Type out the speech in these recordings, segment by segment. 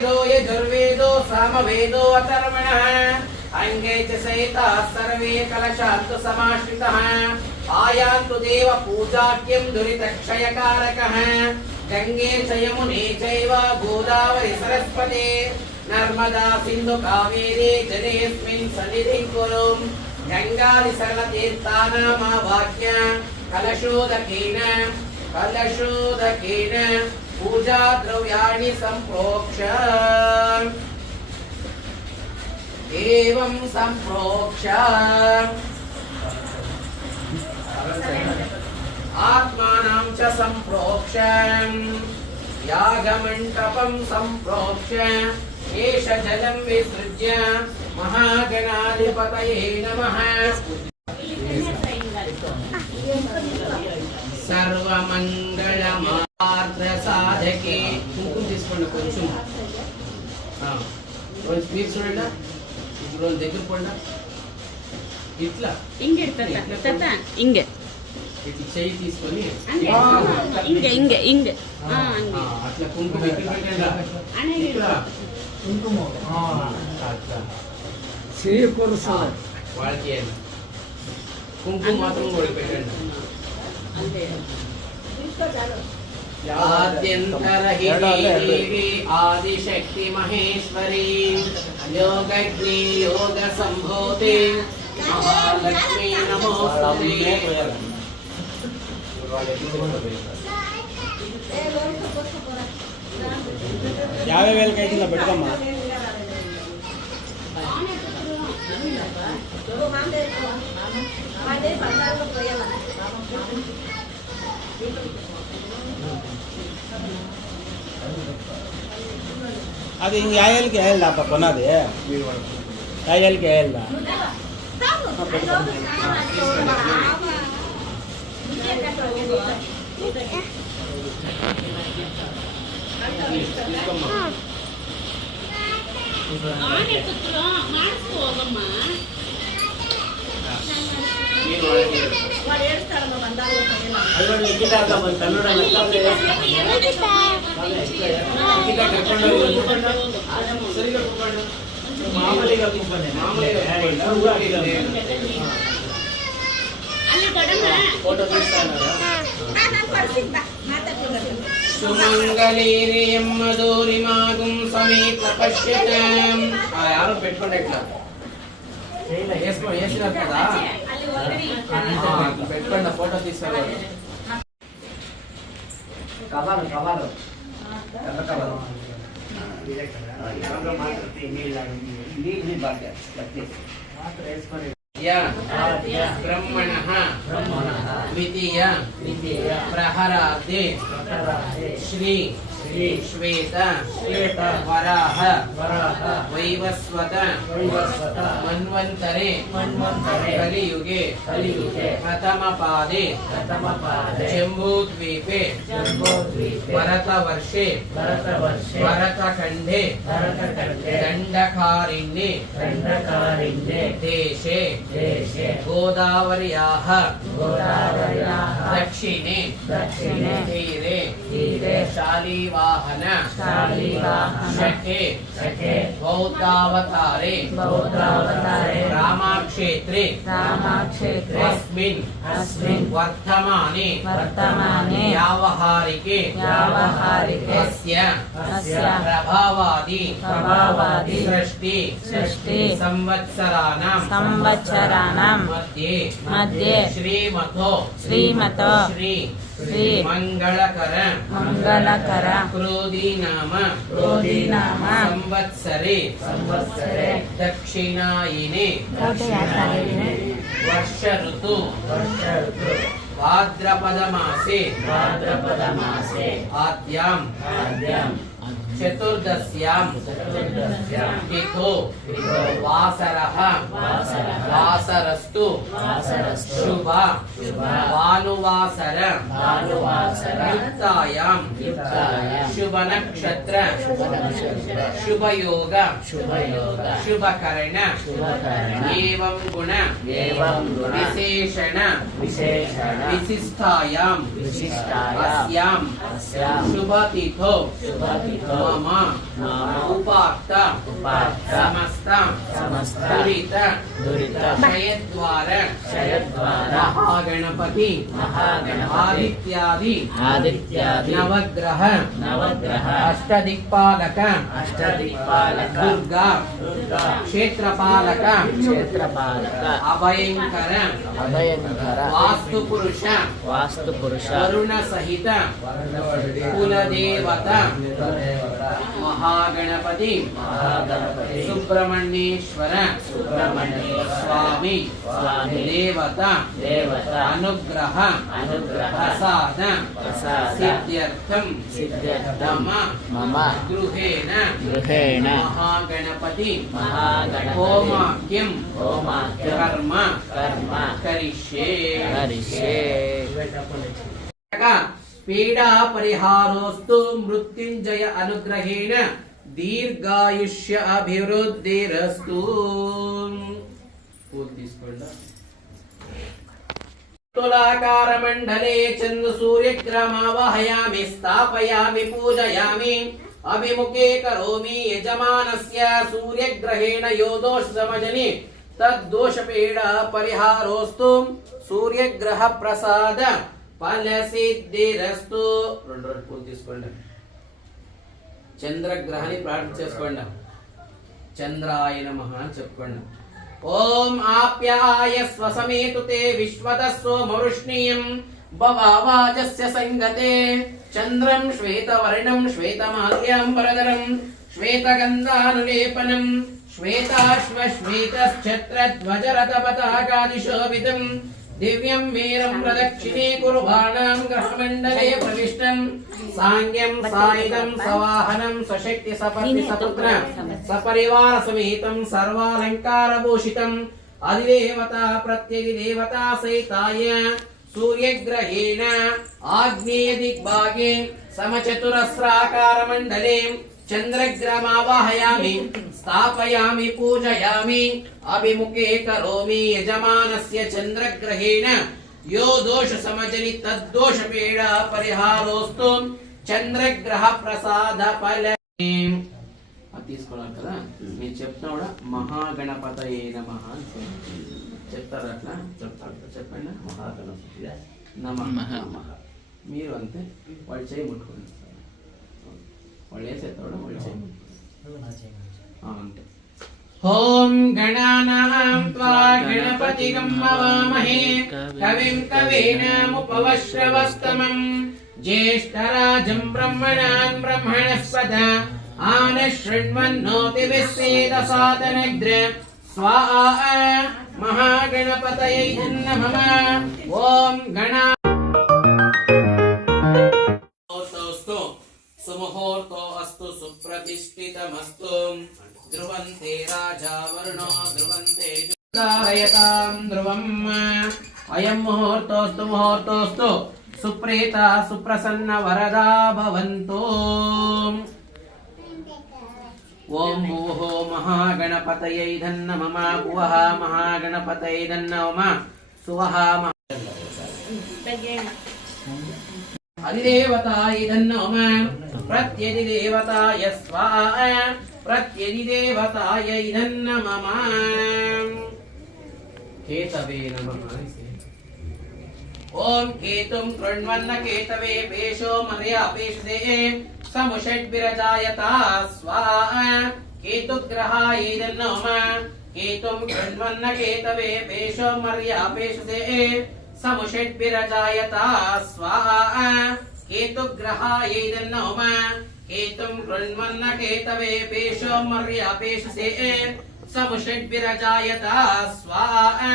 यजुर्वेदो सामवेदो अथर्वणः अंगे च सहिताः सर्वे कलशान्तु समाश्रितः आयान्तु देव पूजाख्यं दुरितक्षयकारकः गंगे च यमुने चैव गोदावरी सरस्वती नर्मदा सिन्धु कावेरी जलेऽस्मिन् सन्निधिं कुरु गंगादि सकलतीर्थानामावाह्य कलशोदकेन पूजा द्रव्याणि संप्रोक्ष एवं संप्रोक्ष आत्मानं च संप्रोक्ष यागमण्डपं संप्रोक्ष एष जलं विसृज्य महागणाधिपतये नमः सर्वमंगलमार्गसाधके కుంకుమ తీసుకోండి కొంచెం రోజు స్పీడ్ చూడండి రోజు దగ్గర పోండి ఇట్లా ఇంగే ఇట్లా చెయ్యి తీసుకొని ఇంగే అట్లా కుంకుమ ఇక్కడ పెట్టండి కుంకుమ వాళ్ళకి కుంకుమ మాత్రం కూడా పెట్టండి आद्यन्तरहिदेवी आदिशक्ति महेश्वरी योगज्ञे योग संभूते महालक्ष्मी नमोस्तुते యాభై వేలకి అయితే ఇలా పెట్టుకోమ్మా ಅದು ಹಿಂಗೆ ಯಾಯಲ್ಗೆ ಹೇಳ್ದಪ್ಪ ಕೊನದು ಯಾಯಲ್ಗೆ ಹೇಳ್ದ సుమంగళీరియం మధురిమాగుం సమేత పశ్యతాం యారో పెట్టుకోండి ఇట్లా వేసినారు కదా పెట్టుకోండి ఫోటో తీసుకోండి కవర్ ब्रह्मणः द्वितीय प्रहरादे श्री श्वेत वराह वैवस्वत मन्वन्तरे कलियुगे प्रथम पादे जम्बूद्वीपे भरतवर्षे भरतखण्डे दण्डकारण्ये देशे गोदावर्याः दक्षिणे तीरे शालीवाहन शके बौद्धावतारे रामक्षेत्रे अस्मिन् वर्तमाने व्यावहारिके अस्य प्रभावादि सृष्टि संवत्सराणां मध्ये श्रीमतो श्री मंगलकर क्रोधी नाम संवत्सरे दक्षिणायने वर्ष ऋतु भाद्रपद मासे आद्यां चतुर्दश्यां तिथो वासरः वासरस्तु शुभ भानुवासर युक्तायां शुभ नक्षत्र शुभ योग शुभकर्ण एवं गुण विशेषण विशिष्टायां अस्यां शुभ तिथो मम उपात्त समस्त दुरित क्षयद्वार महागणपति आदित्यादि नवग्रह अष्टदिक्पालक दुर्गा क्षेत्रपालक अभयंकर वास्तुपुरुष वरुण सहित कुलदेवता महागणपति सुब्रह्मण्येश्वर स्वामी देवता अनुग्रह प्रसाद सिद्ध्यर्थम मम गृहेण महागणपति होमाख्यं कर्म करिष्ये पीड़ा परिहारोस्तु मृत्युंजय अनुग्रहेण दीर्घायुष्य अभिवृद्धिरस्तु। तुलाकार मंडले चंद्र सूर्य ग्रहमावाहयामि स्थापयामि पूजयामि अभिमुखे करोमि यजमानस्य सूर्यग्रहेण यो दोष समजनि तद्दोष पीड़ा परिहारोस्तु सूर्यग्रह प्रसाद ఫలసిద్ధిరస్తు. రెండు రోజులు పూర్తి తీసుకోండి. చంద్రగ్రహాన్ని ప్రార్థన చేసుకోండి. చంద్రాయ నమః అని చెప్పుకోండి. ఓం ఆప్యాయ స్వసమేతు తే విశ్వతస్సో మరుష్ణీయం భవావాజస్య సంగతే చంద్రం శ్వేతవర్ణం శ్వేతమాల్యాంబరధరం శ్వేతగంధానులేపనం శ్వేతాశ్వ శ్వేతశ్ఛత్రధ్వజరథపతాకాదిశోభితం दिव्यं वीरं प्रदक्षिणे कुरुबाणां ग्रहमण्डले प्रविष्टं सांग्यं सायुधं सवाहनं सशक्ति सपत्नि सपुत्र सपरिवार समेतं सर्वालंकारभूषितं अधिदेवता प्रत्यधिदेवता सहिताय सूर्यग्रहेण आग्नेय दिग्भागे समचतुरस्राकारमण्डले चंद्रग्रहमावाहयामि स्थापयामि पूजयामि अभिमुखे करोमि यजमानस्य चंद्रग्रहेण यो दोष समजनि तद्दोष पीड़ा परिहारोस्तु चंद्रग्रह प्रसाद फल తీసుకోవాలి కదా. మీరు చెప్తున్నా కూడా మహాగణపతయే నమః అని చెప్తారు. అట్లా చెప్పండి. మహాగణపతి నమః. మీరు అంతే వాళ్ళు చేయి ముట్టుకోండి. వాళ్ళు వేసేస్తాడు వాళ్ళు చేయి అంతే. ఓం గణానాం త్వా గణపతిగం హవామహే కవిం కవీనాముపవశ్రవస్తమం జ్యేష్ఠరాజం బ్రహ్మణాన్ బ్రహ్మణస్పద ఆనశృణ్వన్నోతిభిः సేదసాదనగ్ర స్వాహా మహాగణపతయే నమః. ఓం గణా सुमुहूर्तो अस्तु सुप्रतिष्ठितमस्तु ध्रुवन्ते राजा वरुणो ध्रुवन्ते धारयतां ध्रुवम् अयं मुहूर्तोस्तु सुप्रीता सुप्रसन्न वरदा भवन्तु. ओम भूः महागणपतये नमः. भुवः महागणपतये नमः. सुवः अधिदेवताय नमः. प्रत्यधिदेवताय स्वाहा. प्रत्यधिदेवताय नमः. केतवे नमः. ओम केतुं कृण्वन्न केतवे पेशो मर्या पेशदे समुषड्विरजायता स्वाहा. केतुग्रहाय नमः. केतुं कृण्वन्न केतवे पेशो मर्या पेशदे समुषड्विरजायता स्वाहा. केतुग्रहाय नमः. केतुं कृण्वन्न केतवे पेशो मर्या पेशसे समुषड्विरजायता स्वाहा.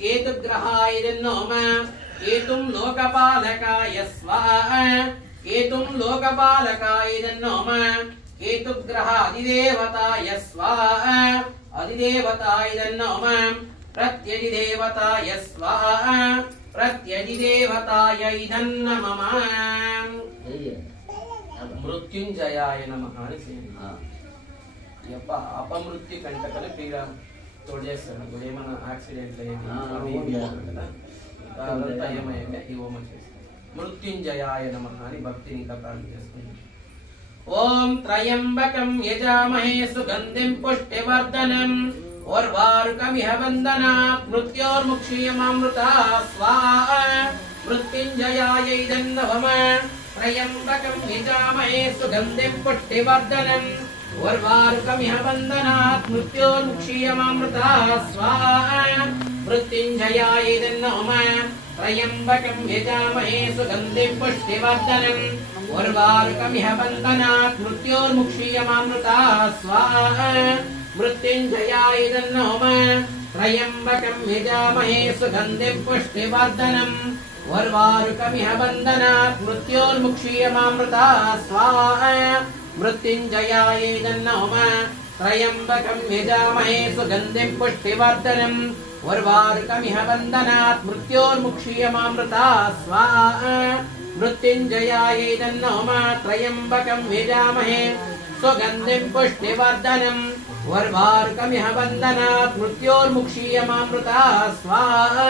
केतुग्रहाय नमः. केतुं लोकपालकाय स्वाहा. केतुं लोकपालकाय नमः. केतुग्रहादिदेवताय स्वाहा. अधिदेवताय नमः. प्रत्यधिदेवताय स्वाहा. प्रत्यधिदेवताय नमः. मृत्युंजयाय नमः. अपमृत्यु कंटकल पीड़ा तोड़ చేస్తాను. ఏమైనా యాక్సిడెంట్ అయ్యింది మృత్యుంజయాయ నమః అని భక్తిని ఇంకా ప్రార్థన చేసుకుంటాం. ओम त्रयंबकं यजामहे सुगंधिं पुष्टिवर्धनम् उर्वारुकमिह वन्दनात् मृत्योर्मुक्षीयमामृता स्वाहा मृत्युञ्जयायै नमः त्रयंबकं यजामहे सुगंधिं पुष्टिवर्धनम् उर्वारुकमिह वन्दनात् मृत्योर्मुक्षीयमामृता स्वाहा मृत्युञ्जयायै नमः त्रयंबकं यजामहे सुगंधिं पुष्टिवर्धनम् उर्वारुकमिह वन्दनात् मृत्योर्मुक्षीयमामृता स्वाहा मृत्युञ्जयाय नमः त्रयंबकं यजामहे सुगंधिं पुष्टिवर्धनम् उर्वारुकमिह वन्दनात् मृत्योर्मुक्षीयमामृता स्वाहा मृत्युञ्जयाय नमः त्रयंबकं यजामहे सुगंधिं पुष्टिवर्धनम् उर्वारुकमिह वन्दनात् मृत्योर्मुक्षीयमामृता स्वाहा मृत्युञ्जयाय नमः त्रयंबकं यजामहे सुगंधिं पुष्टिवर्धनम् उर्वारुकमिह वन्दनात् मृत्योर्मुक्षीयमामृता स्वाहा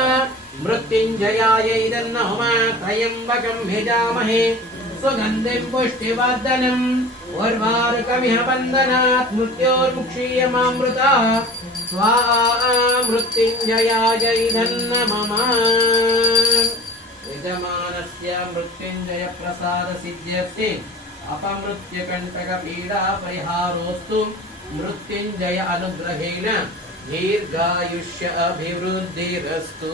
मृत्युञ्जयाय नमः त्रयंबकं यजामहे सुगंधिं पुष्टिवर्धनम् उर्वारुकमिह वन्दनात् मृत्योर्मुक्षीयमामृता स्वाहा मृत्युञ्जयाय नमः यजमानस्य मृत्युञ्जय प्रसाद सिद्ध्यर्थे अपमृत्युकण्टक पीडा परिहारोस्तु मृत्युञ्जय अनुग्रहेण दीर्घायुष्य अभिवृद्धिरस्तु।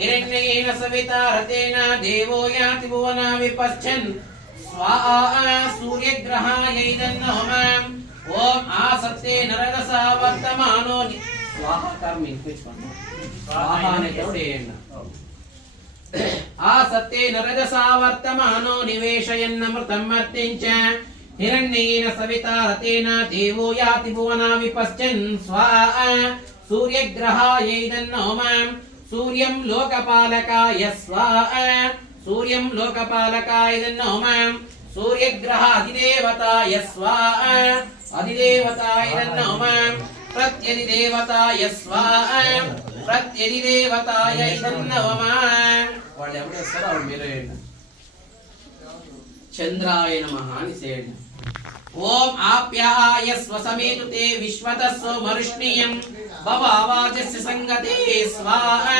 हिरण्येन सविता रतेन देवो याति भुवना विपश्चन् स्वाहा सूर्यग्रहायै नमः ओम आसत्ते नरदसा वर्तमानो स्वाहा कर्मी कुछ स्वाहा ने कैसे आसत्ते नरदसा वर्तमानो निवेशयन्नमृतं मर्तिञ्च हिरण्येन सविता रतेन देवो याति भुवना विपश्चन् स्वाहा सूर्यग्रहायै नमः सूर्यं लोकपालकाय स्वाहा सूर्यं लोकपालकाय नमः सूर्यग्रहाधिदेवताय स्वाहा अधिदेवताय नमः प्रत्यधिदेवताय स्वाहा प्रत्यधिदेवताय नमः चंद्राय नमः ओम आप्याय स्वसमेतु ते विश्वतस्व मरुष्णीयं भवावाचस्य संगते स्वाहा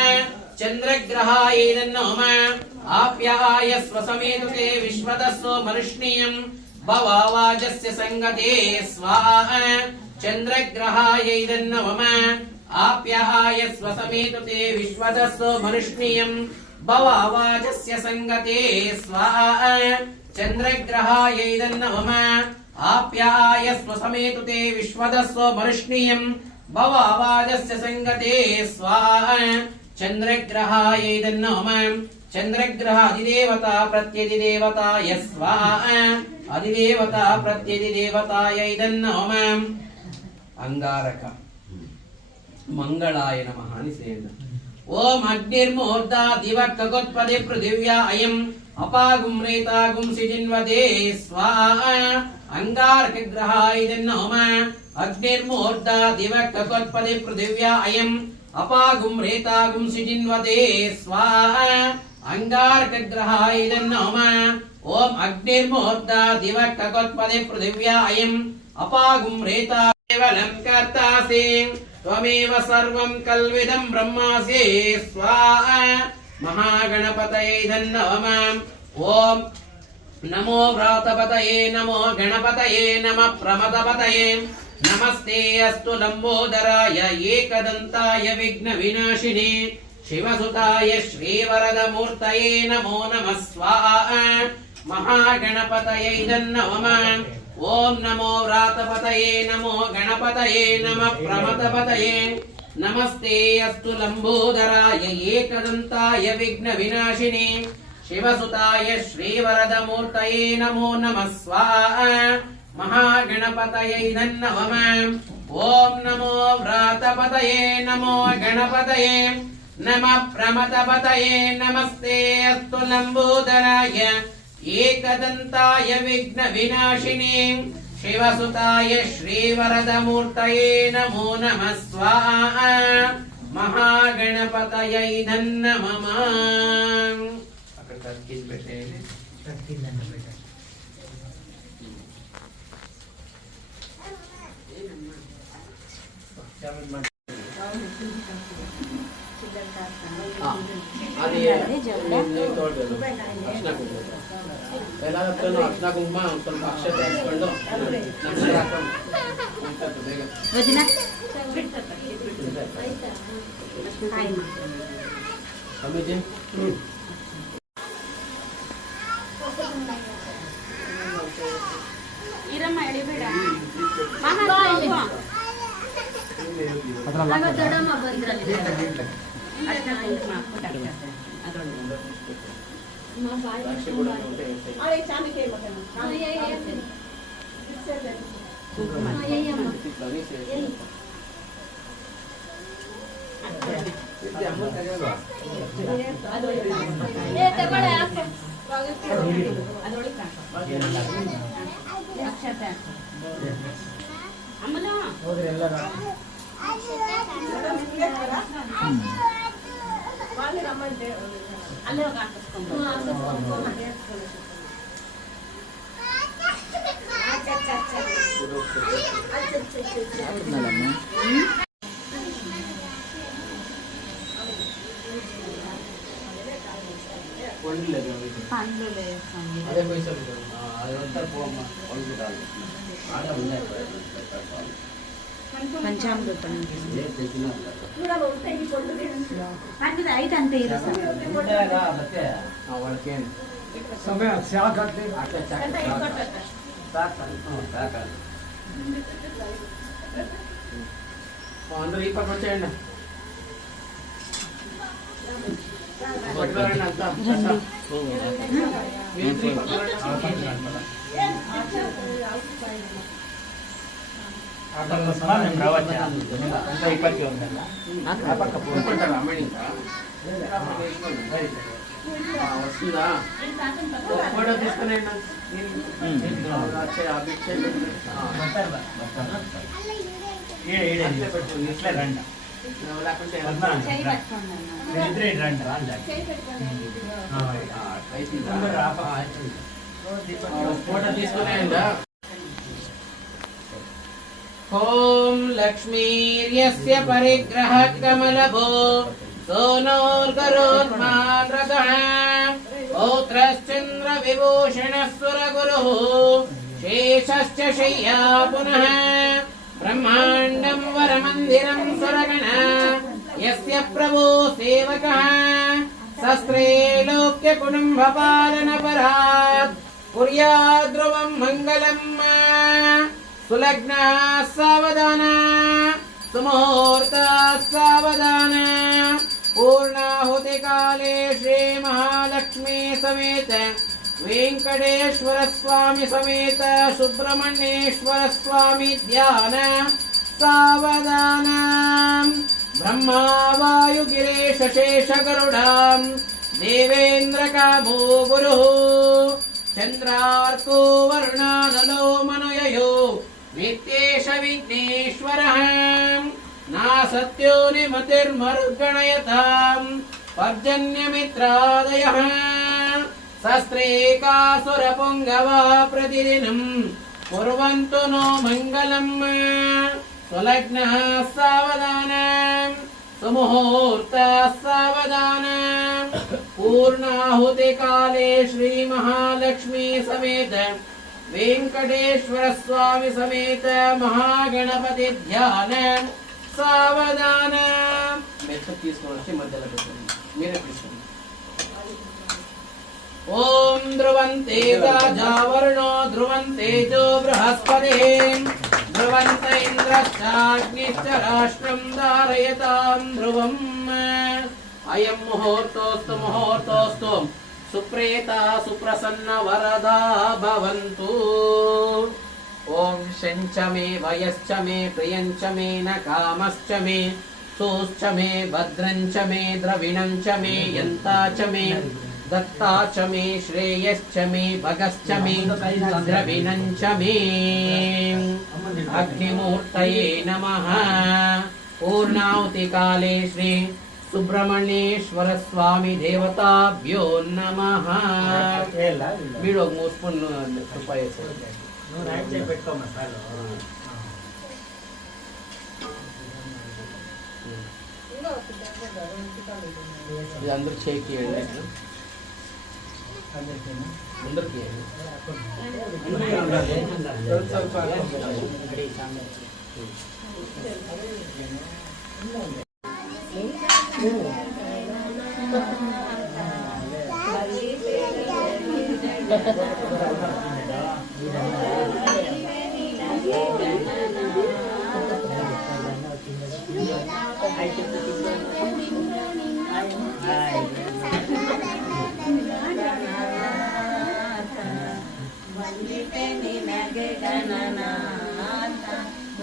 चंद्रग्रहाय नमः आप्याय स्वसमेतु ते विश्वतस्व मरुष्णीयं भवावाचस्य संगते स्वाहा चंद्रग्रहाय नमः आप्याय स्वसमेतु ते विश्वतस्व मरुष्णीयं भवावाचस्य संगते स्वाहा चंद्रग्रहाय नमः आप्याय स्वसमेतु ते विश्वतस्व मरुष्णीयं भवावाचस्य संगते स्वाहा चंद्रग्रहाय नमः चंद्रग्रह अधिदेवता प्रत्यधिदेवताय स्वाहा अधिदेवता प्रत्यधिदेवताय नमः अंगारक मंगलाय नमः ओम अग्निर्मूर्धा दिवक्कगोत्पदे पृथिव्या अयम् अपागुं रेतागुं सिजिन्वदे स्वाहा अंगारकग्रहाय नमः अग्निर्मूर्धा दिवक्कगोत्पदे पृथिव्या अयम् अपागुं रेतागुं सिजिन्वदे स्वाहा अंगारकग्रहाय नमः ओम अग्निर्मूर्धा दिवक्कगोत्पदे पृथिव्या अयम् अपागुं रेता केवलं कर्तासि त्वमेव सर्वं कल्विदं ब्रह्मासि स्वाहा महागणपतये नमः ओम नमो व्रातपतये नमो गणपतये नमः प्रमदपतये नमस्ते अस्तु लंबोदराय एकदन्ताय विघ्नविनाशिने शिवसुताय श्रीवरदमूर्तये नमो नमः स्वाहा महागणपतये नमः ओम नमो व्रातपतये नमो गणपतये नमः प्रमदपतये नमस्ते अस्तु लंबोदराय एकदन्ताय विघ्नविनाशिने शिवसुताय श्रीवरदमूर्तये नमो नमः स्वाहा महागणपतये नमः ओम नमो व्रातपतये नमो गणपतये नमः प्रमदपतये नमस्ते अस्तु लंबोदराय एकदन्ताय विघ्नविनाशिने शिवसुताय श्रीवरदमूर्तये नमो नमः स्वाहा మహాగణపతయై నమః. అక్కడ తగ్గించి పెట్టేయండి. అది అర్చన కుంకుమ ఎలా చెప్తాను? అర్చన కుంకుమ ಸ್ವಲ್ಪ ಅಕ್ಷತೆ ಹಾಕ್ಕೊಂಡು ನಮಸ್ಕಾರ ಹಾಕೊಂಡು ಬೇಗ ಸ್ವಾಮೀಜಿ. ಇರಮ್ಮ ಎಳಿಬೇಡ ದೊಡ್ಡಮ್ಮ ಬಂದ್ರಲ್ಲಿ ಸಾಕ್ಷಿ ಕೂಡ ಉಂಟೆ ಅಮ್ಮನ ಅಲ್ಲೇ ಹೋಗಿ ಹಾಕಿಸ್ಕೊಂಡು అదే పైసలు అదంతా పోమ్మా పండుకుంటాను ఆడ ఉన్నాయి పంచామృతం ಐದು ಅಂತ ಇರೋ వాళ్ళకి ಸಮಯ ಸಾಕತ್ತೆ అట్లా అందరూ ఈ పక్క వచ్చేయండి. పట్టుకోరండి అంతా. మీరు ఈ పక్క రండి. కూర్చుంటారా అమ్మాయి ఇంకా? వస్తుందా? ఫోటో తీసుకునేయండి. ఫోటో తీసుకునేయండి. ఓం లక్ష్మీర్యస్య పరిగ్రహ కమలభో సోనోర్గరోర్మాన్ రథః పౌత్రశ్చంద్ర విభూషణః సురగురుః శేషశ్చ శయ్యా పునః బ్రహ్మాండం వరమందిరం సురగణ యస్య ప్రభో సేవకః శస్త్రైలోక్య కుటుంబ పాలన పరాత్ కుర్యాద్ధ్రువం మంగళం సులగ్న సావధాన సుముహూర్త సావధాన పూర్ణాహుతి కాలే శ్రీ మహాలక్ష్మీ సమేత వెంకటేశ్వర స్వామి సమేత సుబ్రహ్మణ్యేశ్వర స్వామి ధ్యాన సావధాన బ్రహ్మా వాయు గిరీశ శేష గరుడాం దేవేంద్ర కామో గురు చంద్రార్కో వరుణానలో మనయయో నిత్యేష విఘ్నేశ్వరః నా సత్యో నిమతిర్మరుద్గణయతాం పర్జన్యమిత్రాదయః శస్త్రేకాసుర పుంగవా ప్రతిదినం కుర్వంతు నో మంగళం సులగ్న సావధాన సుముహూర్త సావధాన పూర్ణాహుతి కాలే శ్రీ మహాలక్ష్మీ సమేత వెంకటేశ్వర స్వామి సమేత మహాగణపతి ధ్యాన సావధాన. మెచ్చ తీసుకొని వచ్చి మధ్యలో పెట్టండి. మీరే తీసుకోండి. ఓం ధ్రువంతే రాజావరుణో ధ్రువంతేజో బృహస్పతి ధ్రువంత ఇంద్రశ్చాగ్నిశ్చ రాష్ట్రం ధారయతాం ధ్రువం. అయం ముహూర్తోస్తు ముహూర్తోస్తు సుప్రేత సుప్రసన్న వరదా భవంతు. ఓం శంచ మే వయశ్చ మే ప్రియంచ మే న కామశ్చ మే సోశ్చ మే భద్రంచ మే ద్రవిణంచ మే యంతాచ మే దత్తా చ మే శ్రేయశ్చ మే భగశ్చ మే ద్రవిణంచ మే. అగ్నిమూర్తయే నమః. పూర్ణాహుతి కాలే శ్రీ సుబ్రహ్మణ్యేశ్వర స్వామి దేవతాభ్యో నమః. మీరు ఒక 3 స్పూన్లు తుప్ప వేసారు. ఇది అందరూ చేకి అందరికి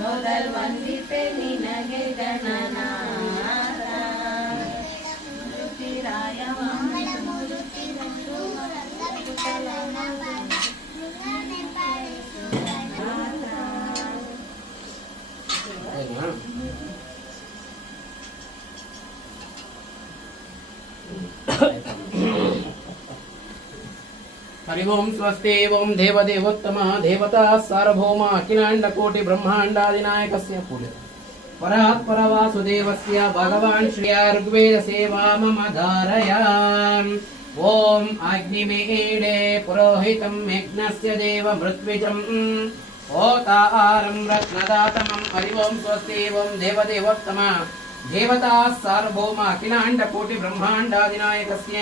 ಮೊದಲ್ ವಂದಿಪೆ ನಿನಗೆ ಗಣನಾಥ ಮುರುತಿರಾಯ हरि ओम स्वस्ति ओम देवदेवोत्तम देवता सार्वभौम अखिलांड कोटि ब्रह्मांडादिनायकस्य पूज्य परात् परवासुदेवस्य भगवान् श्री ऋग्वेद सेवा मम धारयाम्. ओम अग्निमीडे पुरोहितं यज्ञस्य देव मृत्विजम् ओतारं रत्नदातमं. हरि ओम स्वस्ति ओम देवदेवोत्तम देवता सार्वभौम अखिलांड कोटि ब्रह्मांडादिनायकस्य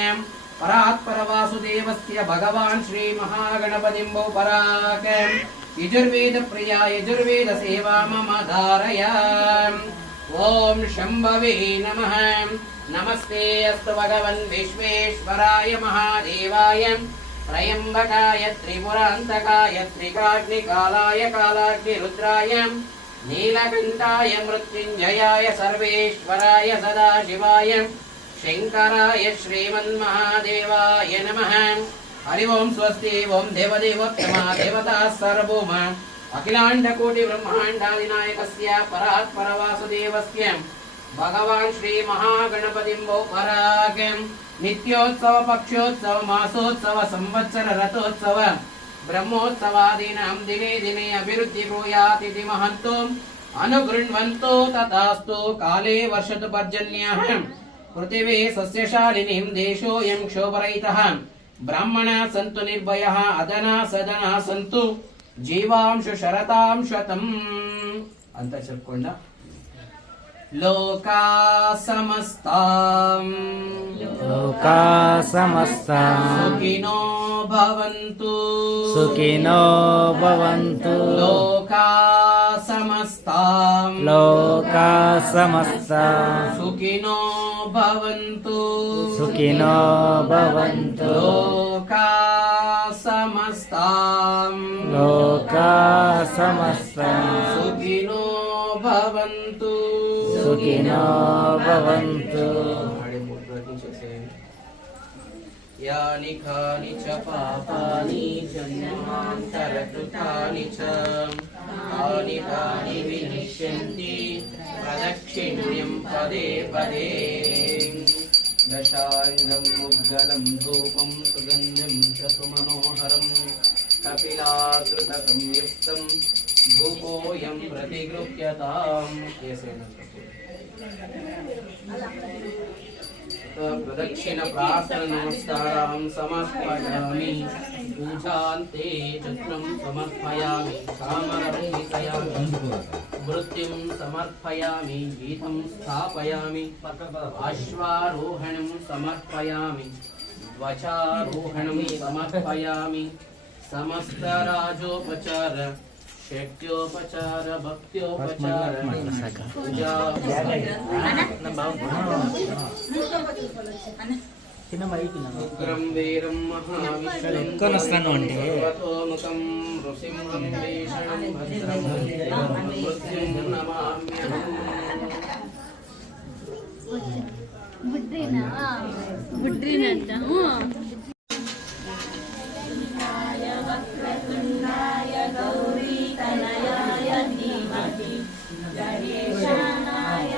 परात् परवासुदेवस्य भगवान् श्री महागणपतिं पराक यजुर्वेद प्रिया यजुर्वेद सेवा मम धारयाम्. ओम शंभवे नमः. नमस्ते अस्तु भगवन् विश्वेश्वराय महादेवाय त्रयंबकाय त्रिपुरान्तकाय त्रिकाग्निकालाय कालाग्निरुद्राय नीलकण्ठाय मृत्युञ्जयाय सर्वेश्वराय सदाशिवाय शंकराय श्रीमन्महादेवाय नमः. हरि ओम स्वस्ति ओम देवदेवोत्तम देवता सार्वभौम अखिलांड कोटि ब्रह्मांडादिनायकस्य परात् परवासुदेवस्य भगवान् श्री महागणपतिं पराक नित्योत्सव पक्षोत्सव मासोत्सव संवत्सर रथोत्सव ब्रह्मोत्सवादीनां दिने दिने अभिवृद्धि भूयात् इति महन्तो अनुगृह्णन्तो तथास्तु. काले वर्षतु पर्जन्यः पृथिवी सस्यशालिनीं देशोऽयं क्षोभरहितः ब्राह्मणाः सन्तु निर्भयाः अदना सदना सन्तु जीवांशु शरतां शतम्. अंत చెప్పుకోండి. लोका समस्तां सुखिनो भवन्तु लोका समस्तां सुखिनो भवन्तु लोका समस्तां सुखिनो भवन्तु. यानि कानि च पापानि जन्मान्तरकृतानि च तानि तानि विनश्यन्ति प्रदक्षिण्यं पदे पदे. दशाङ्गं मुद्गलं धूपं सुगन्धिं च सुमनोहरं कपिलाकृतसंयुक्तं धूपोऽयं प्रतिगृह्यताम्. प्रदक्षिण प्रार्थना नमस्कारां समर्पयामि. पूजान्ते चित्रं समर्पयामि. सामरहितयामि मृत्युं समर्पयामि. गीतं स्थापयामि. अश्वारोहणं समर्पयामि. ध्वजारोहणं समर्पयामि. समस्त राजोपचार शक्योपचार भक्त्योपचार पूजा उग्रं वीरं महाविष्णुं सर्वतोमुखं नृसिंहं भीषणं भद्रं मृत्युं नमाम्यहम्. बुड्रीनंट वक्रतुण्डाय गौरी तनयाय धीमहि गणेशानाय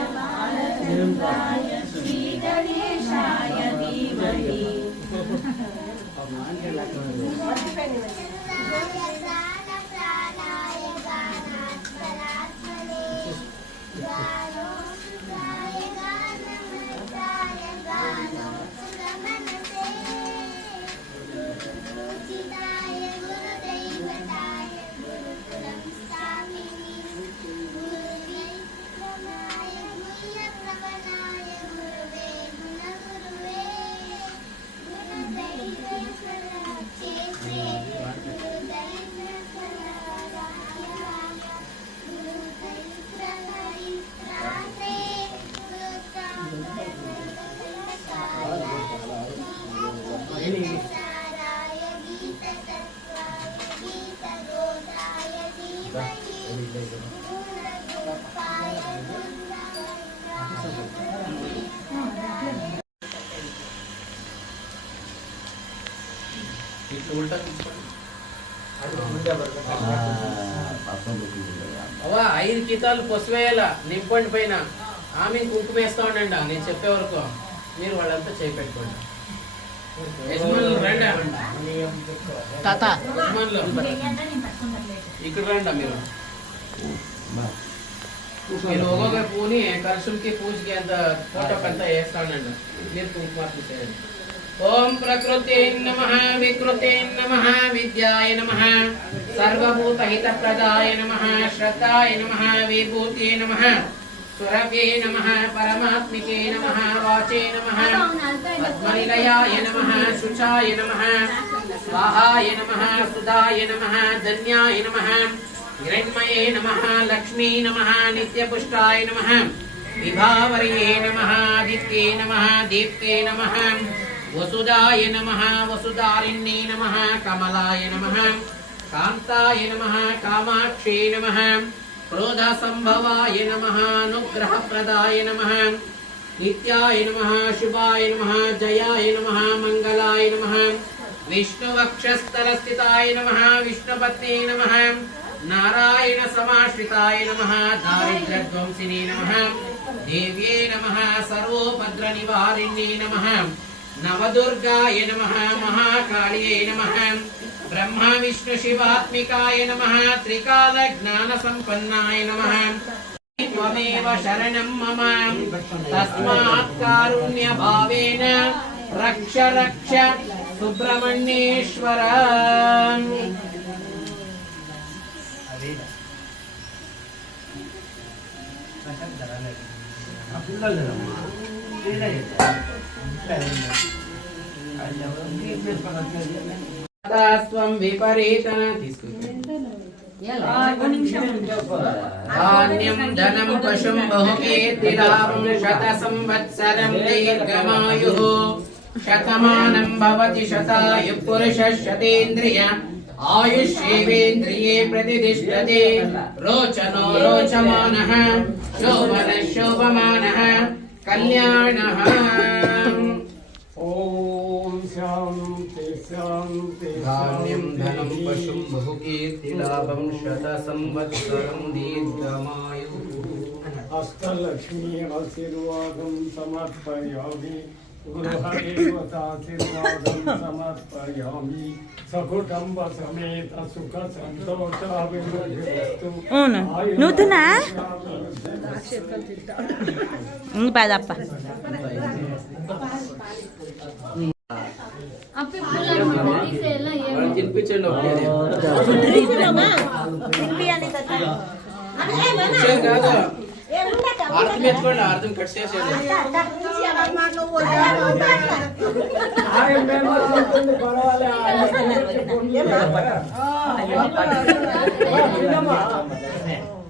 ఇట్లా ఉల్టా అవా 5 గీతాలు పసువేయాల నింపండి పైన ఆమె కుంకుమ వేస్తా ఉండండి నేను చెప్పే వరకు మీరు వాళ్ళంతా చేయి పెట్టుకోండి. యజమానులు రండి యజమానులు ఇక్కడ రండి మీరు ఒక్కొక్క పూని కలుషులకి పూజకి అంత ఫోటోకి అంతా వేస్తా ఉండండి మీరు కుంకుమార్పు చేయండి. ఓం ప్రకృతే నమః వికృతే నమః విద్యాయ నమః సర్వభూత హితప్రదాయ నమః శ్రద్ధాయ నమః విభూతే నమః సురభే నమః పరమాత్మికే నమః వాచే నమః పద్మనిలయాయ నమః శుచాయ నమః స్వాహాయ నమః సుధాయ నమః ధన్యాయ నమః హిరణ్మయే నమః లక్ష్మీ నమః నిత్యపుష్టాయ నమః విభావర్యే నమః ఆదిత్యే నమః దీప్తే నమః వసుదాయ నమః వసుదారిణ్యే నమః కమలాయ నమః కాంతాయ నమః కామాక్షే నమః క్రోధ సంభవాయ నమః అనుగ్రహప్రదాయ నమః నిత్యాయ నమః శుభాయ నమః జయాయ నమః మంగళాయ నమః విష్ణువక్షస్థలస్థితాయ నమః విష్ణుపత్నే నమః నారాయణ సమాశ్రితాయ నమః దారిద్ర్యధ్వంసినే నమః దేవ్యే నమః సర్వోపద్ర నివారిణ్యే నమః నవదుర్గాయ నమః మహాకాళియే నమః బ్రహ్మ విష్ణు శివాత్మికాయ నమః త్రికాల జ్ఞాన సంపన్నాయ నమః త్వమేవ శరణం మమ తస్మాత్ కారుణ్య భావేన రక్ష రక్ష సుబ్రహ్మణ్యేశ్వర. స్వం విపరీతన ధాన్యం ధనం పశుం బహుకీర్తిలాభం శత సంవత్సరం దీర్ఘమాయుః శతమానం భవతి శతాయుః పురుషः శతేంద్రియ ఆయుష్యేవేంద్రియే ప్రతిష్ఠతే రోచనో రోచమానః శోభనః శోభమానః కళ్యాణః. ఓం శాంతి శాంతి ధాన్యం ధనం పశుం బహుకీర్తిలాభం శత సంవత్సరం దీర్ఘమాయుః. అష్టలక్ష్మీ ఆశీర్వాదం సమర్పయామి గృహదేవతాశీర్వాదం సమర్పయామి సకుటుంబ సమేత సుఖ సంతోషాభివృద్ధిరస్తు. నూతనా పదప్ప అప్పి పూలను తీసేలా వాళ్ళు తినిపించండి ఒకటి కాదు అర్థం ఎత్తుకోండి అర్థం కట్ చేసేయండి.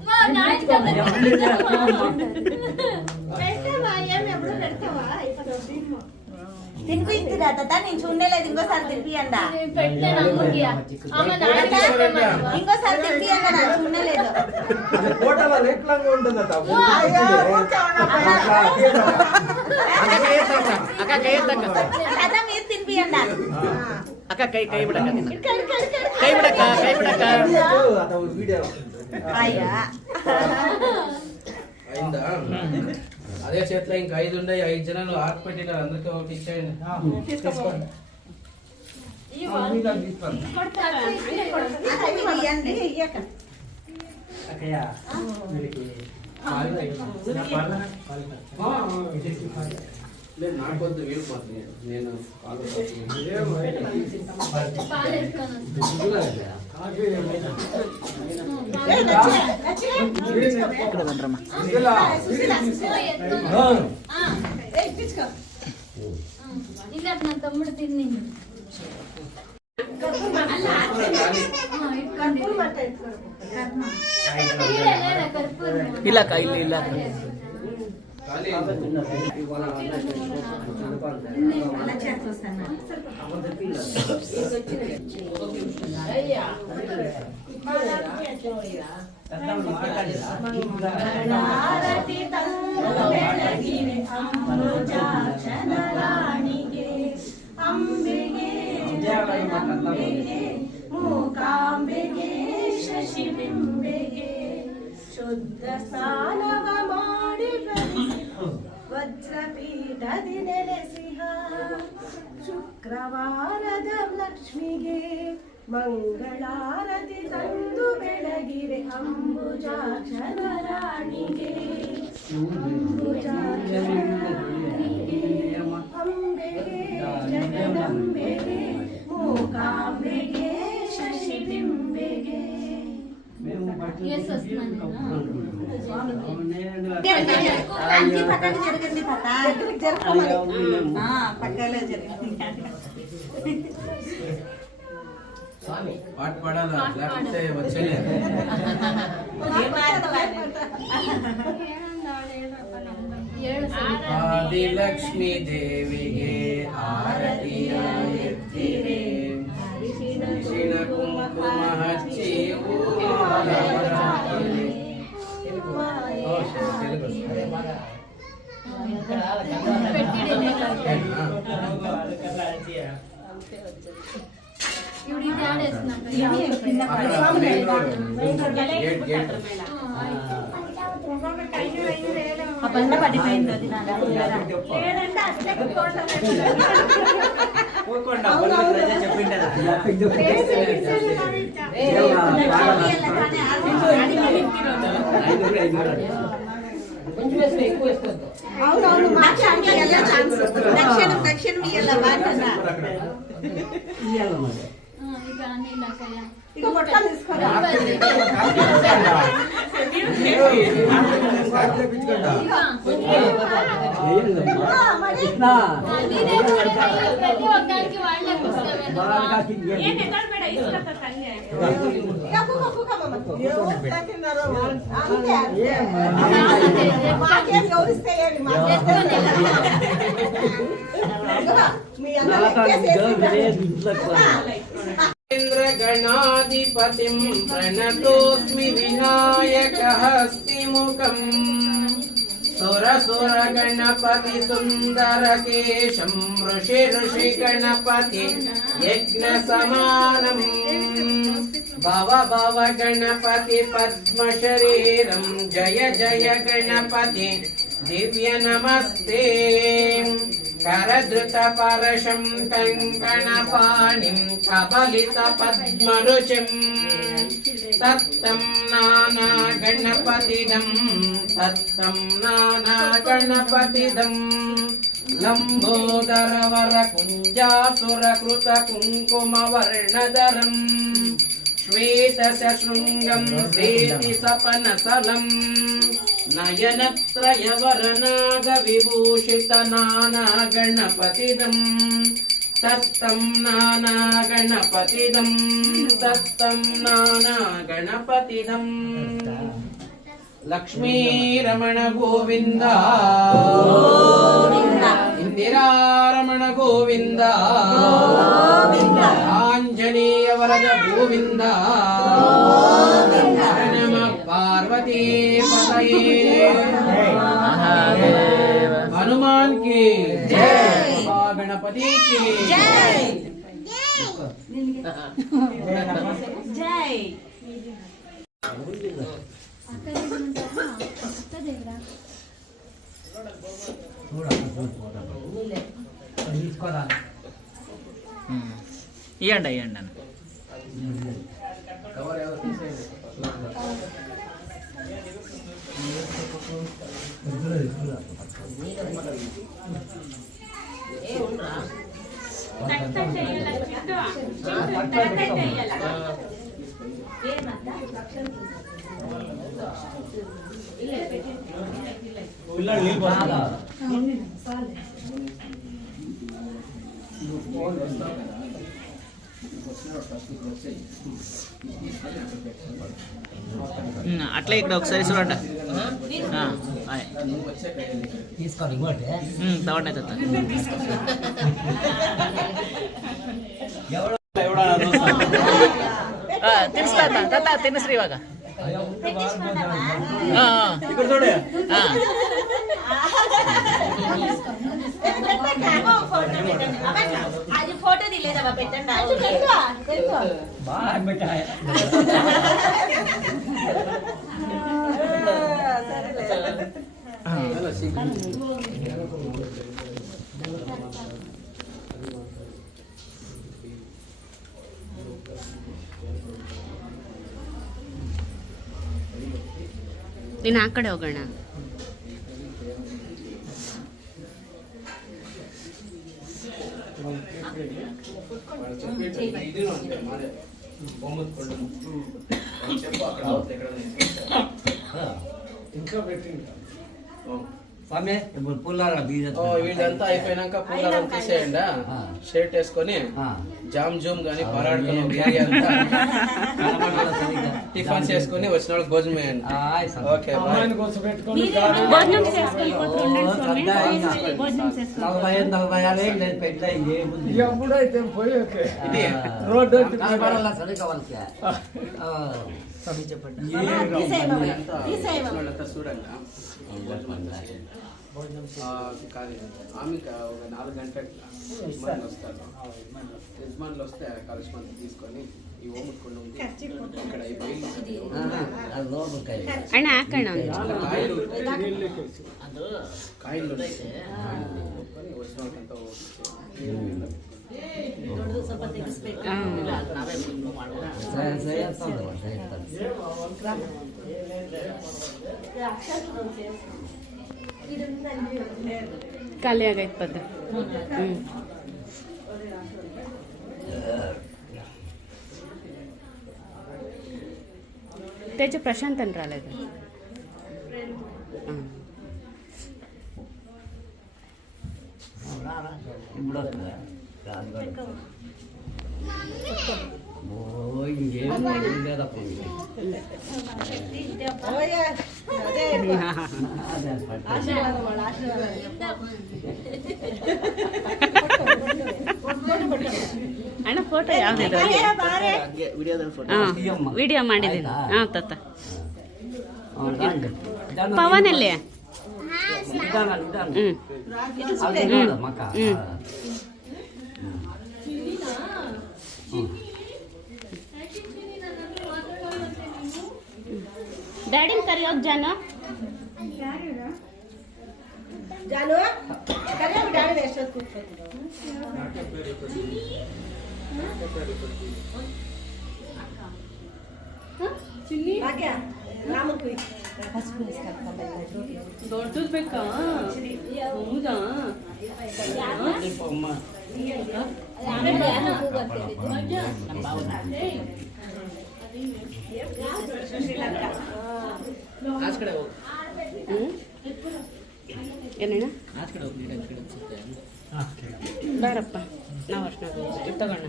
మా నాయన కదా తినిపిస్తురా తాత నేను చూడలేదు ఇంకోసారి తినిపియండా పెట్టాను అమ్మకి ఆమె నాయన ఇంకోసారి తినిపియండా నా చూడలేదు తాత మీరు తినిపియండా అక్క కై కై బిడక అయ్యా అయిందా? అదే చేతిలో ఇంకా 5 ఉన్నాయి. 5 జనాలు ఆకు పెట్టినారు అందరికీ ఒకటి ఇచ్చేయండి. లేదు నాకొద్దు వీడిపోతుంది నేను పాలు పాలు వేసుకొని ఇలా నా తమ్ముడు తిని ఇలా కైలు ఇలా ಮೂಕಾಂಬೆಗೆ ಶಶಿಬಿಂಬೆಗೆ ಶುದ್ಧ ಸ್ನಾನವ ಮಾಡಿ ವಜ್ರಪೀಠದಿ ನೆಲೆಸಿಹ ಶುಕ್ರವಾರದ ಲಕ್ಷ್ಮಿಗೆ ಮಂಗಳಾರತಿ ತಂದು ಬೆಳಗಿರೆ ಅಂಬುಜಾಕ್ಷನ ರಾಣಿಗೆ ಅಂಬೆಗೆ ಜಗದಂಬೆಗೆ ಮೂಕಾಂಬೆಗೆ ಶಶಿಬಿಂಬೆಗೆ ఎస్ వస్తున్నాను జరిగింది పక్కలో జరిగింది పాట పాడాలా లేకపోతే వచ్చేలేదు ಆದಿಲಕ್ಷ್ಮೀ ದೇವಿಗೆ ಆರತಿಯ ಎತ್ತಿರೆ ಅರಿಶಿಣ ಕುಂಕುಮ ಹಚ್ಚಿ ఇవి ఆడేస్తున్నాను ఆ బండ పడిపోయింది అవునవును దక్షిణ ఇక అన్ని ఇలాకయ్యా ఇక మొత్తం తీసుకోరా ప్రతి ఒక్కరికి వాళ్ళకి ఇంద్రగణాధిపతిం ప్రణతోస్మి వినాయకహస్తిముఖం సురసుర గణపతి సుందరకేశం ఋషి ఋషి గణపతి యజ్ఞ సమానం భవ భవ గణపతి పద్మ శరీరం జయ జయ గణపతి దివ్య నమస్తే కరధృత పరశం కంకణ పాణిం కబలిత పద్మరుచిం తత్తం నానా గణపతిదం తత్తం నానా గణపతిదం లంబోదర వర కుంజాసుర కృత కుంకుమ వర్ణధరం శ్వేత శృంగం శ్వేతి సపనసలం నయనత్రయ వరనాగ విభూషిత నానా గణపతిదం తత్తం నానా గణపతిదం తత్తం నానా గణపతిదం లక్ష్మీరమణ గోవింద ఇందిరారమణ గోవింద ఆంజనేయ వరద గోవింద నమ పార్వతీ పతయే హనుమాన్ కి జై గణపతి కి జై జై ఇవ్వండి ఇవ్వండి అన్న. కవర్ ఎవరు తీసేయండి. పిల్లలు నీళ్ళు పోస్తారా? అట్లా ఇక్కడ ఒకసారి చూడండి. తీసుకోండి ఇంకోటి తవ్వండి తాత. తినస్తా తాత తినశ్రీ ఇವಾಗ ఇక్కడ చూడే. అది ఫోటో తీలేదమ్మా పెట్టండి బాగా పెట్టాయి ನೀನು ಆ ಕಡೆ ಹೋಗೋಣ. ఇంకా పెట్టింది స్వామి ఇప్పుడు పుల్లార బీజ వీళ్ళంతా అయిపోయినాక పుల్లారం తీసేయండి. షర్ట్ వేసుకొని జామ్ జూమ్ గానీ పరాడ్ కానీ ఏరియా అంతా టిఫిన్ చేసుకుని వచ్చిన వాళ్ళకి భోజనం వేయండి. Okay bye. అమ్మాయిని కోసం పెట్టుకొని భోజనం చేసుకొని పోతుండండి స్వామి. భోజనం చేసుకొని 45-46 ఏళ్ళు నేను పెట్టా ఏముంది ఎప్పుడైతే పోయాకే ఇది రోడ్డు సరే కావాలి స్వామి చెప్పండి. వాళ్ళంతా చూడండి. కాదు ఆమె ఒక 4 గంటలకు యజమానులు వస్తారు. యజమానులు వస్తే కలెక్షన్ తీసుకొని ఈ ఓముట్టుకుండా ఉంది ఇక్కడ అయిపోయి ಅಣ್ಣ ಹಾಕೋಣ కాయలు కాయలు వచ్చిన వాళ్ళకంతా ಖಾಲಿ ಆಗೈತೆ ಪದ. తేజ ప్రశాంత్ అని రాలేదు. ఇప్పుడు ఇంకేం లేదప్పుడు ಅಣ್ಣ ಫೋಟೋ ಯಾವ್ದಿದೆ ವಿಡಿಯೋ ಮಾಡಿದ್ದೀನಿ. ಹಾಂ ತತ್ತ ಪವನ್ ಅಲ್ಲಿ ಡ್ಯಾಡಿನ ಕರೆಯೋದು ಜಾನು. ಜಾನು ಕರೆಯೋದು ಡ್ಯಾಡಿ ಎಷ್ಟೊತ್ತು ಕೂತ್ಕೊಳ್ತೀವಿ ಭಾಗ್ಯ ರಾಮಕ್ಕೆ ದೊಡ್ಡದು ಬೇಕಾ? ಹೌದಾ? ಏನಣ್ಣ ಬಾರಪ್ಪ ನಾವು ಅರ್ಶನ ತಗೋಣ.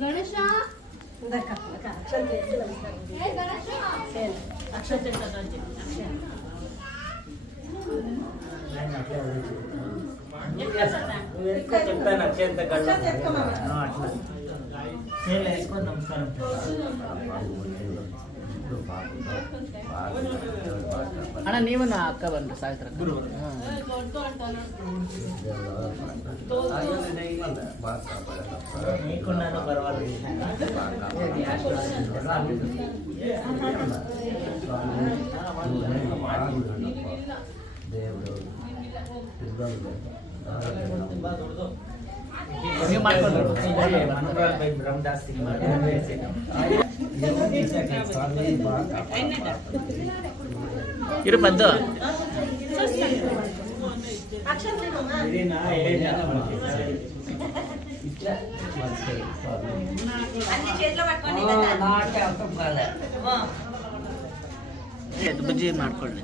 ಗಣೇಶ ಅಕ್ಷತೆ చెప్తాను అత్యంత కళ్ళ ಎಲ್ಲ ಎಸ್ಕೊಂಡು ನಮಸ್ಕಾರ ಅಣ್ಣ ನೀವನ್ನ ಅಕ್ಕ ಬಂದ್ರಿ ಸಾವಿತ್ರ ನೀಕೊಂಡಾನು ಪರವಾಗಿಲ್ಲ ನೀವು ಮಾಡ್ಕೊಂಡ್ರು ಬ್ರಹ್ಮದಾಸ್ತಿ ಇರು ಪದ್ದು అన్ని చేతిలో పట్టుకోండి కదా. ಬುಜ್ಜಿ ಮಾಡ್ಕೊಳ್ಳಿ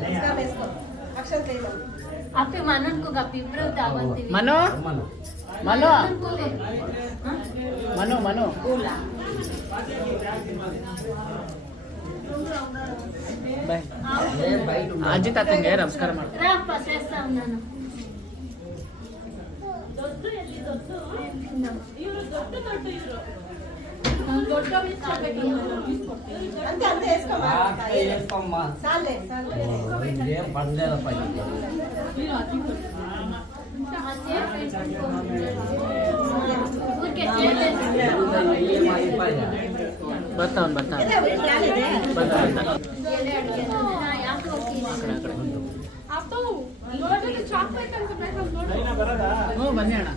నమస్కారం వేసుకో. అక్షరం వేయమను. आपके मनन को गप्पी प्रवृत्ति आवंती ಮನು ಮನು ಮನು ಮನು ಬಾಯ್ ಅಜ್ಜಿ ತಾತಂಗೆ ನಮಸ್ಕಾರ ಮಾಡಿ రాప్ప చేస్తా ఉన్నాను అంతే అంతే వేసుకోమా. వేసుకోమ్మా చాలే చాలే. ఏం పడలేదప్ప ఊరికే చేయలేదు ಬರ್ತಾವನ್ ಬರ್ತಾವ ఇదే వీడు రాలేదే. ಬಂದ ಬಂದ ಎಲೆ ಅಡಿಗೆ ನಾ ಯಾಕೆ ಹೋಗ್ತೀನಿ ಹ್ಞೂ ಬನ್ನಿ ಅಣ್ಣ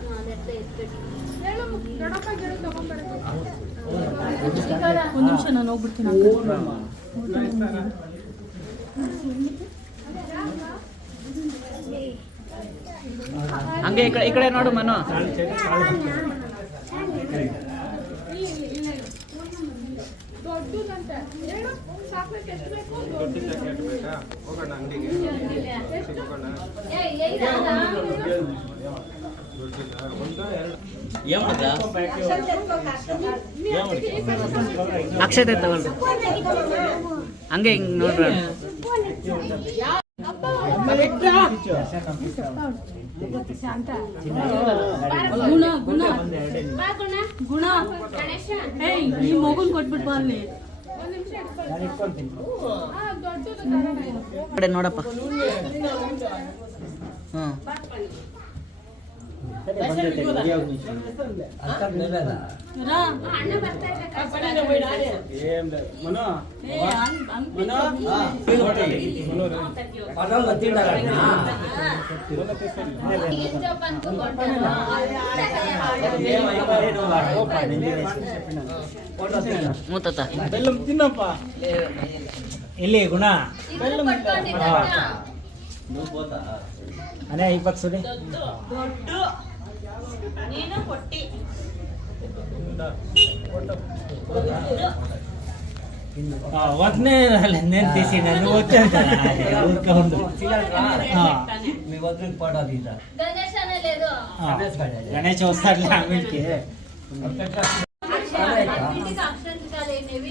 ಒಂದು ನಿಮಿಷ ನಾನು ಹೋಗ್ಬಿಡ್ತೀನಿ ಹಂಗೆ ಈ ಕಡೆ ನೋಡು ಮನು అక్షరం తెచ్చుకో, అక్షరం. ಅಕ್ಷತೆ ತಗೊಳ್ರಿ ಹಂಗೆ ಹಿಂಗ್ ನೋಡ್ರಿ ಗುಣ ಗುಣ ಗುಣ ಏಯ್ ಈ ಮಗುನ್ ಕೊಟ್ಬಿಟ್ಟು ಬಾ ಅಲ್ಲಿ ಕಡೆ ನೋಡಪ್ಪ ಹ್ಞೂ ರಾ ಮೂತತ್ತ ಬೆಲ್ಲಂ ತಿನ್ನಪ್ಪ ಎಲ್ಲಿ ಗುಣ ಅನೇ ಈ ಪಕ್ಷ దొడ్డు నేను పొట్టి వద్నే నేను తీసి నన్ను వచ్చేది మీ వద్దు పడది గణేష్ అనే లేదు గణేష్ వస్తాడు ఆమెకి ఇంటికి అక్షరం కాలే నెవి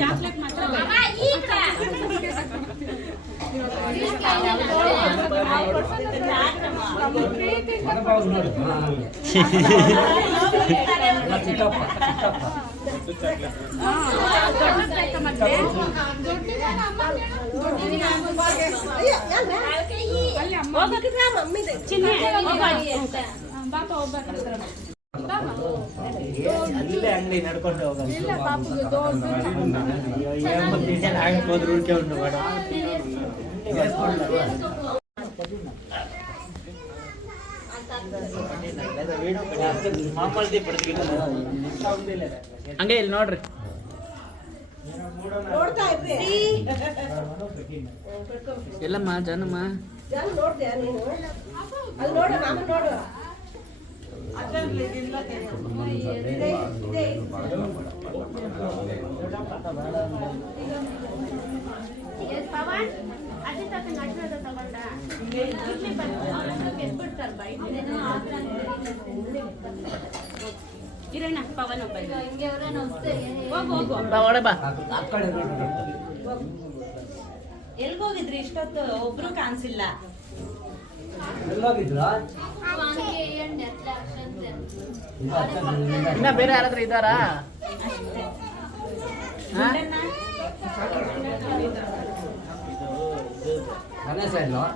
ಚಾಕ್ಲೇಟ್ ಮಾತ್ರ ಅಲ್ಲೇ ಅಂಗಡಿ ನಡ್ಕೊಂಡು ಹೋದ್ರೆ ಉಳ್ಕೆ ಉಂಟು ಬೇಡ ಮಾಮೂಲಿ ಹಂಗೆ ಇಲ್ಲಿ ನೋಡ್ರಿ ನೋಡ್ತಾ ಇರ್ರಿ. ಎಲ್ಲಮ್ಮ ಜನಮ್ಮ ಜನ ನೋಡ್ದ್ಯಾ ನೀನು? ಅಲ್ಲಿ ನೋಡು, ಮಾಮ ನೋಡು. ಇದೆ, ಇದೆ. ಪವನ್ ಅಜ್ಜಿ ತಾತಂಗೆ ಆಶೀರ್ವಾದ ತಗೊಂಡ ಇರೋಣ ಪವನ್ ಒಬ್ಬ ಹಿಂಗೆ ఎవరైనా వస్తే ಹೋಗು ಹೋಗು ಬಾ ಒಡೆ ಬಾ ಎಲ್ಗೋಗಿದ್ರಿ ಇಷ್ಟೊತ್ತು? ಒಬ್ರು ಕಾಣಿಸಿಲ್ಲ. వానికి వేయండి అట్లా అక్షంతే. ಇನ್ನ ಬೇರೆ ಯಾರಾದ್ರೂ ಇದ್ದಾರಾ ಹಾ? ಗಣೇಶ ಇಲ್ವಾ?